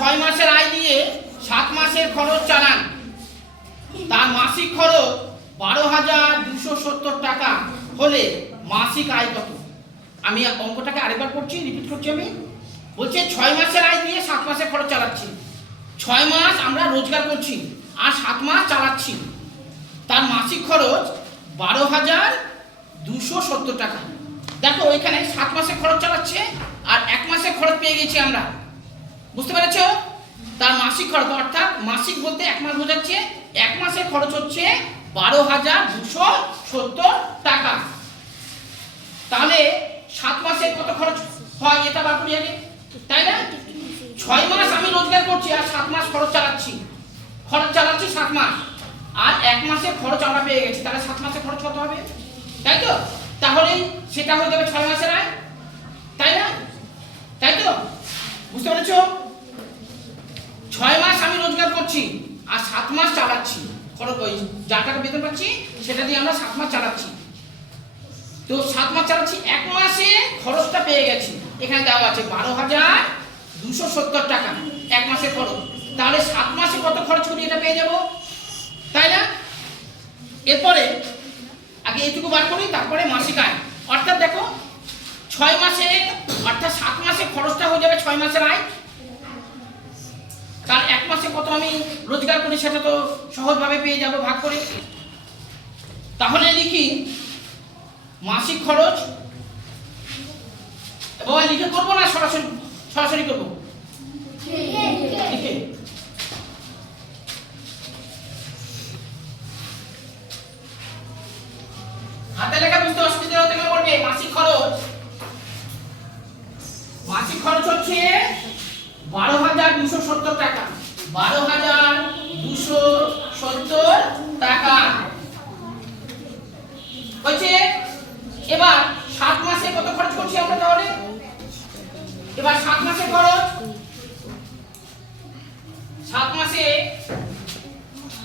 ছয় মাসের আয় দিয়ে সাত মাসের খরচ চালান। তার মাসিক খরচ বারো হাজার দুশো সত্তর টাকা হলে মাসিক আয় কত? আমি অঙ্কটাকে আরেকবার করছি রিপিট করছি আমি। বলছে ছয় মাসের আয় দিয়ে সাত মাসের খরচ চালাচ্ছি। ছয় মাস আমরা রোজগার করছি আর সাত মাস চালাচ্ছি। তার মাসিক খরচ বারো হাজার দুশো সত্তর টাকা। দেখো এখানে সাত মাসের খরচ চালাচ্ছে আর এক মাসের খরচ পেয়ে গেছি আমরা। বুঝতে পেরেছ? তার মাসিক খরচ, অর্থাৎ মাসিক বলতে এক মাস বোঝাচ্ছে, এক মাসের খরচ হচ্ছে বারো হাজার দুশো সত্তর টাকা। তাহলে সাত মাসে কত খরচ হয় এটা বার করি আগে? তাই না? ছয় মাস আমি রোজগার করছি আর সাত মাস খরচ চালাচ্ছি। খরচ চালাচ্ছি সাত মাস। আর এক মাসের খরচ আমরা পেয়ে গেছি, তাহলে সাত মাসের খরচ কত হবে? তাই তো? তাহলে সেটা হয়ে যাবে ছয় মাসের আয়। তাই না? তাই তো? বুঝতে পেরেছ ছয় মাস আমি রোজগার করছি আর সাত মাস চালাচ্ছি। খরচ ওই যা টাকা বেতন পাচ্ছি, সেটা দিয়ে আমরা সাত মাস চালাচ্ছি। তো সাত মাস চালাচ্ছি, এক মাসে খরচটা পেয়ে গেছি। এখানে দেওয়া আছে বারো হাজার দুশো সত্তর টাকা। এক মাসে খরচ তাহলে সাত মাসে কত খরচ করি এটা পেয়ে যাব? তাই না? এরপরে, আগে এইটুকু বার করি, তারপরে মাসিক আয়। অর্থাৎ দেখো, ছয় মাসে, অর্থাৎ সাত মাসে খরচটা হয়ে যাবে ছয় মাসের আয়। তার এক মাসে কত আমি রোজগার করি সেটা তো সহজভাবে পেয়ে যাব, ভাগ করে। তাহলে লিখি মাসিক খরচ এবং লিখে করব না, সরাসরি সরাসরি করব? লিখে হাতে লেখা বুঝতে অসুবিধা হতে গেলে বলবে মাসিক খরচ মাসিক খরচ হচ্ছে বারো হাজার দুশো সত্তর টাকা বারো হাজার দুশো সত্তর টাকা। হচ্ছে এবার সাত মাসে কত খরচ করছি আমরা তাহলে? এবার সাত মাসে খরচ? সাত মাসে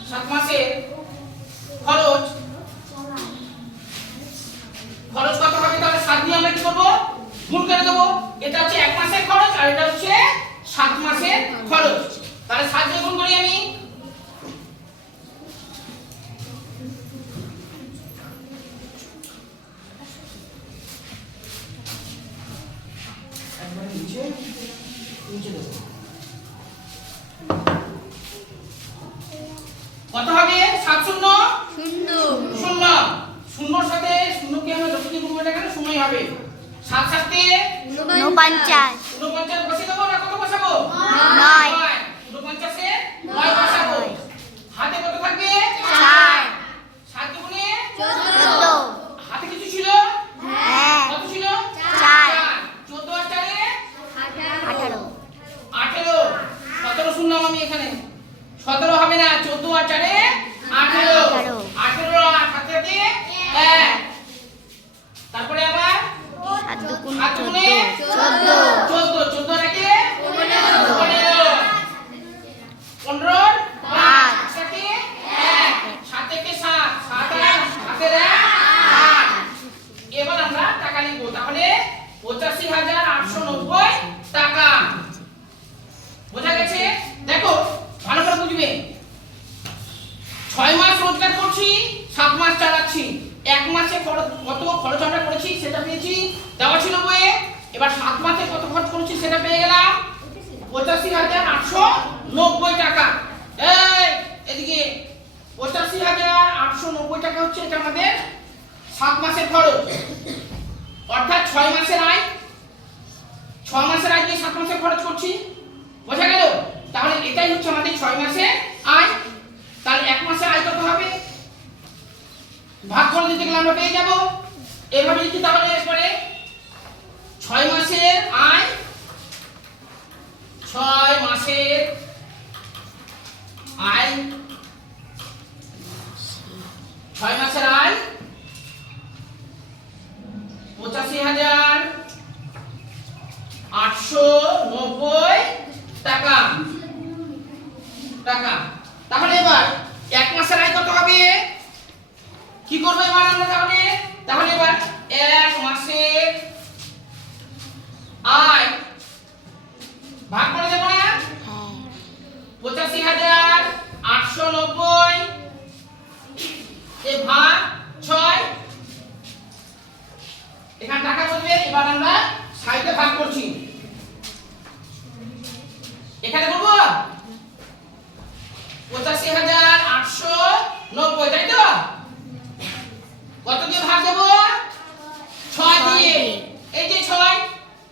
সাত মাসে খরচ? খরচ কত হবে তাহলে সাত দিয়ে আমরা কি করব? গুণ করে দেবো। এটা হচ্ছে এক মাসের খরচ আর এটা হচ্ছে সাত মাসের খরচ। তাহলে সাত দিয়ে করি আমি। নিচে নিচে দেবো কত হবে? সাত শূন্য? শূন্য। শূন্য। শূন্যর সাথে শূন্যকে আমরা যত কি গুণ কেন শূন্যই হবে। সাত সাথে ঊনপঞ্চাশ। ঊনপঞ্চাশ বসে দেবো না? কত বসাবো? নয়। ঊনপঞ্চাশে নয় বসাবো হাতে কত থাকবে চার সাত দুগুণে চোদ্দ হাতে কিছু ছিল হ্যাঁ কত ছিল চার। চোদ্দ আর চারে আঠারো আঠেরো সতেরো শুনলাম আমি এখানে। সতেরো হবে না চোদ্দ আর চারে আঠেরো। আঠেরো। আর এক। তারপরে আবার সাত দুগুণ চোদ্দ। চোদ্দ চোদ্দ চোদ্দ রেখে পনেরো। পনেরো পনেরো পাঁচ। সাথে এক সাত থেকে সাত সাত আর সাতের এক আট এবার আমরা টাকা লিখব তাহলে পঁচাশি হাজার আটশো নব্বই টাকা বোঝা গেছে দেখো ভালো করে বুঝবে ছয় মাস রোজগার করছি সাত মাস চালাচ্ছি। এক মাসে খরচ, কত খরচ আমরা করেছি সেটা পেয়েছি? দেওয়া ছিল বইয়ে। এবার সাত মাসে কত খরচ করেছি সেটা পেয়ে গেলাম পঁচাশি হাজার আটশো নব্বই টাকা। এই, এদিকে, পঁচাশি হাজার আটশো নব্বই টাকা হচ্ছে এটা আমাদের সাত মাসের খরচ। অর্থাৎ ছয় মাসের আয়। ছ মাসের আয় দিয়ে সাত মাসের খরচ করছি। বোঝা গেল? তাহলে এটাই হচ্ছে আমাদের ছয় মাসে আয়। তাহলে এক মাসের আয় কত হবে? ভাগ করে দিতে গেলে আমরা পেয়ে যাব। এভাবে লিখি তাহলে এরপরে ছয় মাসের আয়, ছয় মাসের আয়, ছয় মাসের আয় পঁচাশি হাজার আটশো নব্বই টাকা। টাকা। তাহলে এবার এক মাসের আয় কত হবে? করব এবার আমরা তাহলে? তাহলে এবার এক মাসে আয়। ভাগ করে দেবো না? হ্যাঁ হাজার আটশো নব্বই। ভাগ ছয়। এখানে টাকা বলবে, এবার আমরা সাইডে ভাগ করছি। এখানে করব? পঁচাশি হাজার আটশো নব্বই তাই তো কত দিয়ে ভাগ দেবো ছয় দিয়ে এই যে ছয়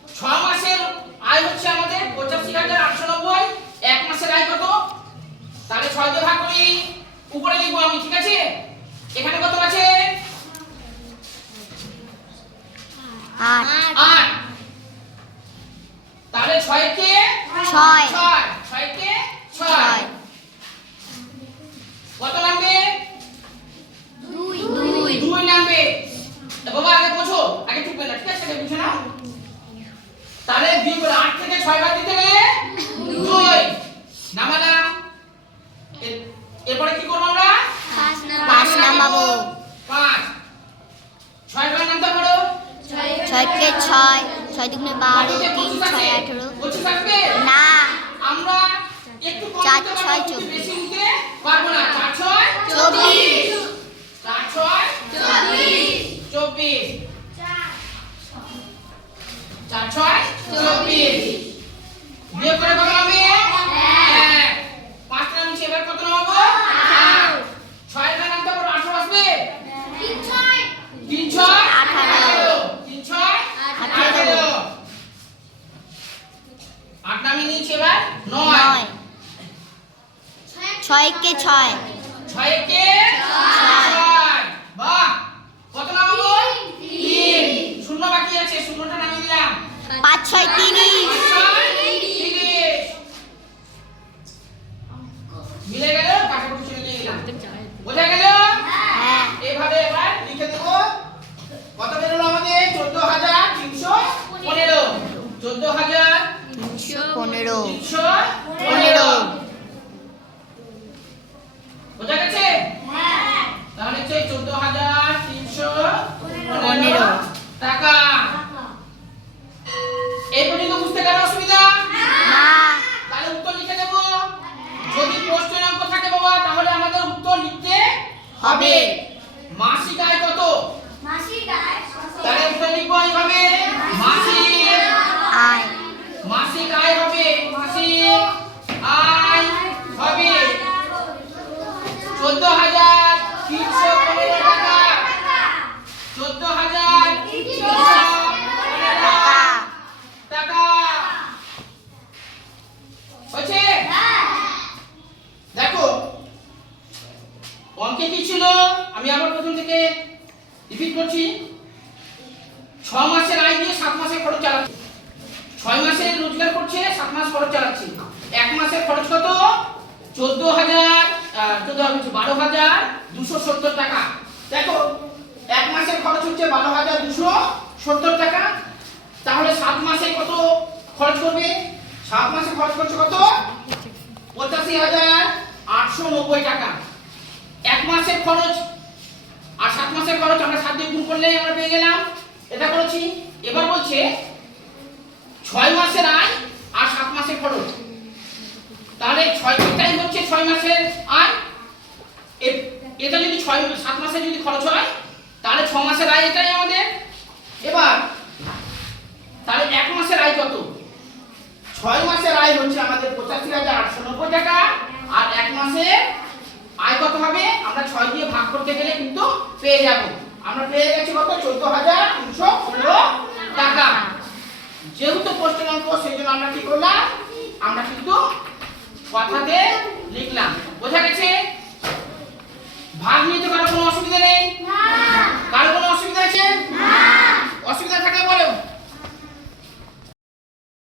ছ মাসের আয় হচ্ছে আমাদের পঁচাশি হাজার আটশো নব্বই এক মাসের আয় কত তাহলে ছয় দিয়ে ভাগ করি উপরে লিখব আমি ঠিক আছে এখানে কত আছে আট আট তাহলে ছয় কে ছয় ছয় ছয় কে ছয় ছয় কত নামবে দুই দুই দুই নামবে তা বাবা আগে বোঝো আগে টুকবে না ঠিক আছে আগে বুঝে নাও তাহলে বিয়োগ করে আট থেকে ছয় বাদ দিতে গেলে দুই নামালাম এর- এরপরে কি করব আমরা পাঁচ নামাবো পাঁচ ছয় বার নামতে পারো ছয়কে ছয় ছয় দুগুণে বারো তিন ছয় আঠেরো না। আমরা চার ছয় চব্বিশ। চব্বিশ। চব্বিশ। চার ছয় চব্বিশ। বিয়োগ করে কত নামবে এক পাঁচ নামছে এবার কত নামাবো আট ছয় এখানে নামতে পারো আঠারো আসবে তিন ছয় আঠারো। তিন ছয় আঠারো। আঠারো আট নামিয়ে নিয়েছি এবার নয় নয় ছয়কে ছয়। ছয়। কে বাহ! কত নামাবো তিন। শূন্য বাকি আছে শূন্যটা নামিয়ে দিলাম। পাঁচ ছয় তিরিশ ছয়, তিরিশ। মিলে গেল কাটাকুটি চলে নিয়ে গেলাম বোঝা গেল হ্যাঁ এইভাবে এবার লিখে দেব কত বেরোলো আমাদের চোদ্দ হাজার তিনশো পনেরো চোদ্দ হাজার তিনশো পনেরো তিনশো পনেরো বোঝা গেছে তাহলে হচ্ছে চোদ্দ হাজার তিনশো পনেরো। টাকা এই পর্যন্ত বুঝতে কারও অসুবিধা না তাহলে উত্তর লিখে দেব যদি প্রশ্নের অঙ্ক থাকে বাবা তাহলে আমাদের উত্তর লিখতে হবে মাসিক আয় কত তাহলে উত্তর লিখব এইভাবে মাসিক আয় মাসিক আয় হবে মাসিক আয় হবে চোদ্দ হাজার তিনশো পনেরো টাকা চোদ্দ হাজার তিনশো পনেরো টাকা টাকা হয়েছে দেখো, অঙ্কে কি ছিল? আমি আবার প্রথম থেকে রিপিট করছি। ছ মাসের আয় দিয়ে সাত মাসের খরচ চালাচ্ছে। ছয় মাসের রোজগার করছে, সাত মাস খরচ চালাচ্ছে। এক মাসের খরচ কত? চোদ্দ হাজার চোদ্দ বারো হাজার দুশো সত্তর টাকা। দেখো, এক মাসের খরচ হচ্ছে বারো হাজার দুশো সত্তর টাকা। তাহলে সাত মাসে কত খরচ করবে? সাত মাসে খরচ করছে কত? পঁচাশি হাজার আটশো নব্বই টাকা। এক মাসের খরচ আর সাত মাসের খরচ আমরা সাত দিয়ে গুণ করলে আমরা পেয়ে গেলাম। এটা করেছি। এবার বলছে ছয় মাসের আয় আর সাত মাসের খরচ। তাহলে ছয় টাইম হচ্ছে ছয় মাসের আয়। এটা যদি ছয় সাত মাসে যদি খরচ হয়, তাহলে ছ মাসের আয় এটাই আমাদের এবার তাহলে এক মাসের আয় কত ছয় আয় হচ্ছে আমাদের পঁচাশি হাজার আটশো নব্বই টাকা। আর এক মাসে আয় কত হবে? আমরা ছয় দিয়ে ভাগ করতে গেলে কিন্তু পেয়ে যাব। আমরা পেয়ে গেছি কত? চোদ্দ হাজার তিনশো ষোলো টাকা। যেহেতু পোস্টের অঙ্ক, সেই জন্য আমরা কি করলাম? আমরা কিন্তু কথাতে